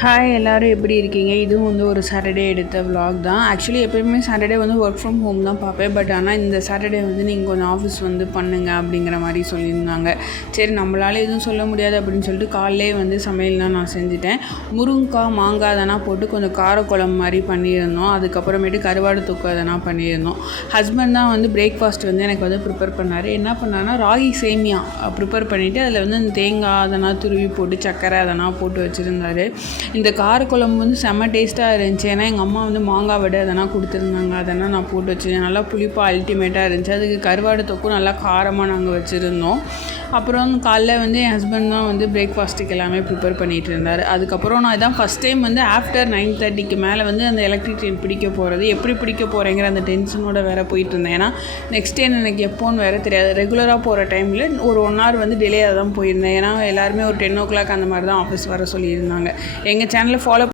Hi எல்லோரும் எப்படி இருக்கீங்க? இதுவும் வந்து ஒரு சாட்டர்டே எடுத்த விலாக் தான். ஆக்சுவலி எப்போயுமே சாட்டர்டே வந்து ஒர்க் ஃப்ரம் ஹோம் தான் பார்ப்பேன். பட் ஆனால் இந்த சாட்டர்டே வந்து நீங்கள் கொஞ்சம் ஆஃபீஸ் வந்து பண்ணுங்க அப்படிங்கிற மாதிரி சொல்லியிருந்தாங்க. சரி நம்மளால் எதுவும் சொல்ல முடியாது அப்படின்னு சொல்லிட்டு காலையிலே வந்து சமையல் தான் நான் செஞ்சுட்டேன். முருங்கைக்காய் மாங்காய் அதெல்லாம் போட்டு கொஞ்சம் காரக்குழம்பு மாதிரி பண்ணியிருந்தோம். அதுக்கப்புறமேட்டு கருவாடு தொக்கு அதெல்லாம் பண்ணியிருந்தோம். ஹஸ்பண்ட் தான் வந்து பிரேக்ஃபாஸ்ட் வந்து எனக்கு வந்து ப்ரிப்பேர் பண்ணார். என்ன பண்ணார்னா ராகி சேமியா ப்ரிப்பேர் பண்ணிவிட்டு அதில் வந்து அந்த தேங்காய் அதெல்லாம் துருவி போட்டு சர்க்கரை அதெல்லாம் போட்டு வச்சுருந்தாரு. இந்த காரக்குழம்பு வந்து செம்ம டேஸ்ட்டாக இருந்துச்சு. ஏன்னா எங்கள் அம்மா வந்து மாங்காய் வடை அதெல்லாம் கொடுத்துருந்தாங்க. அதெல்லாம் நான் போட்டு வச்சுருந்தேன். நல்லா புளிப்பாக அல்டிமேட்டாக இருந்துச்சு. அதுக்கு கருவாடு தொக்கும் நல்லா காரமாக நாங்கள் வச்சுருந்தோம். அப்புறம் காலைல வந்து என் ஹஸ்பண்ட் தான் வந்து பிரேக்ஃபாஸ்ட்டுக்கு எல்லாமே ப்ரிப்பேர் பண்ணிகிட்டு இருந்தார். அதுக்கப்புறம் நான் இதான் ஃபஸ்ட் டைம் வந்து ஆஃப்டர் 9:30க்கு மேலே வந்து அந்த எலக்ட்ரிக் ட்ரெயின் பிடிக்க போகிறது. எப்படி பிடிக்க போகிறேங்கிற அந்த டென்ஷனோட வேறு போயிட்டு இருந்தேன். ஏன்னா நெக்ஸ்ட் டைம் எனக்கு எப்போன்னு வேறு தெரியாது. ரெகுலராக போகிற டைமில் ஒரு 1 hour வந்து டிலேயாக தான் போயிருந்தேன். ஏன்னா எல்லாருமே ஒரு 10 o'clock அந்த மாதிரி தான் ஆஃபீஸ் வர சொல்லியிருந்தாங்க. எங்கள் சேனலை ஃபாலோ